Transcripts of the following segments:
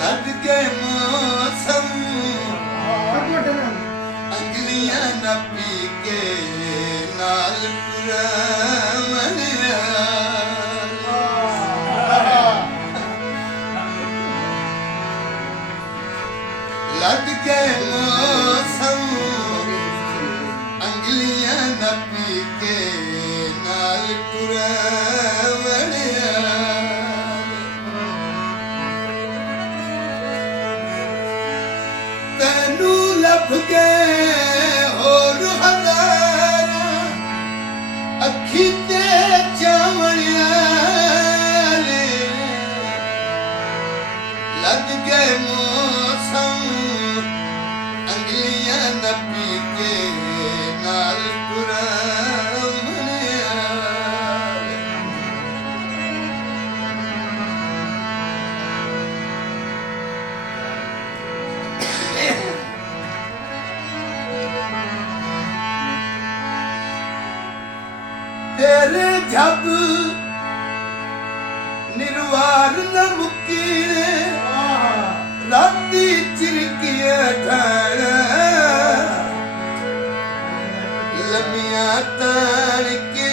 लद के मौसम अंगलियां न पी के नाल पुरावनिया लद के मौसम अंगलियां न पी के नाल पुरावनिया तैनू लभ के होर हज़ार अखी ते चावणिया लद के मौसम अंगलियां न पी के नाल पुरावनिया तेरे जब निर्वार न मुकीने राती चिरकिया ठाणा लमिया तान के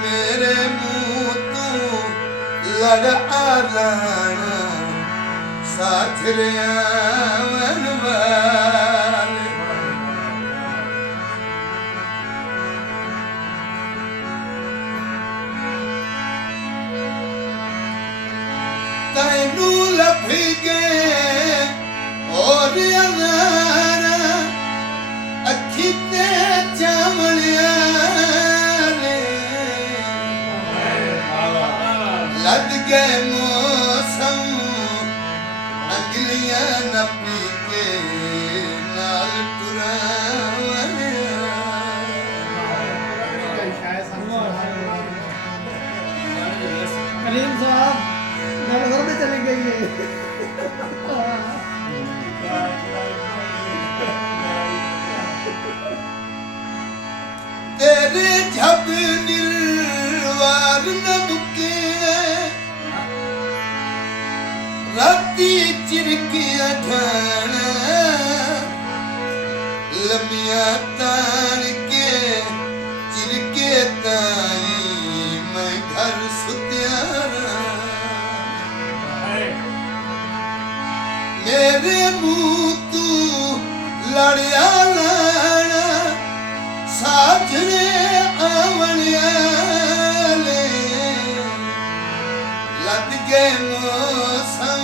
मेरे मुंह तू लड़ आलाना साथ रिया मनवाल तैनू लभ के और अज़ार अखी ते चावणिया लद के मौसम अंगलियां न पी के नाल पुरावनिया कलीम साहब नलघर में चली गई है तेरे जब निर्वार न मुके राती चिरकिया ठाणा लमिया तान के चिरके ताई मैं घर सुत्या मेरे मुंह तू लड़िया लाना साजरे आवणिया लद के मौसम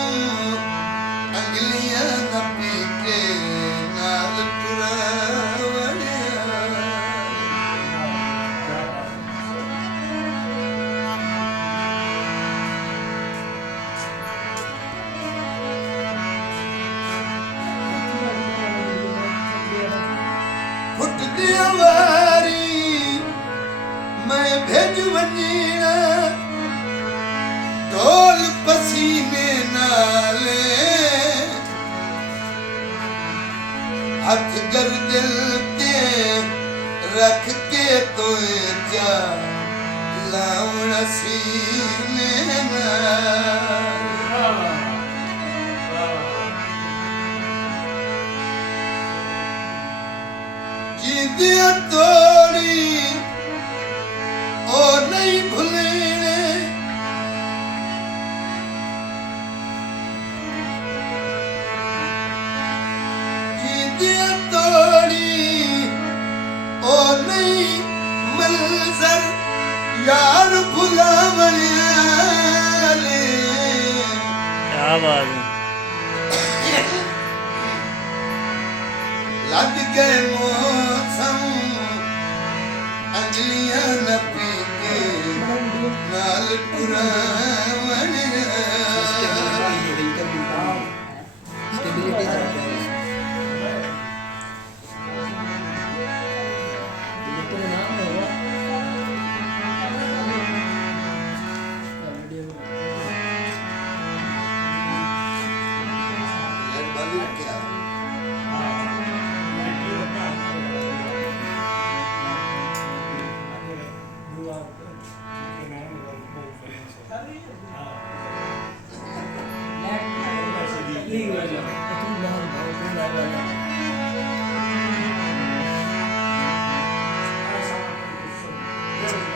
अंगलियां न पी के नाल पुरावनिया फुट दिया वारी मैं भेज वनीना ढोल पसीने नाले हथ गर्दन ते रख के तो जा लावण सीने नाल जिंदिया तोड़ी ओ नहीं भूलने जिंदिया तोड़ी ओ नहीं मंजर यार भुलावनिया क्या बात है लद के मौसम अंगलियां न पी के नाल पुरावनिया Thank you.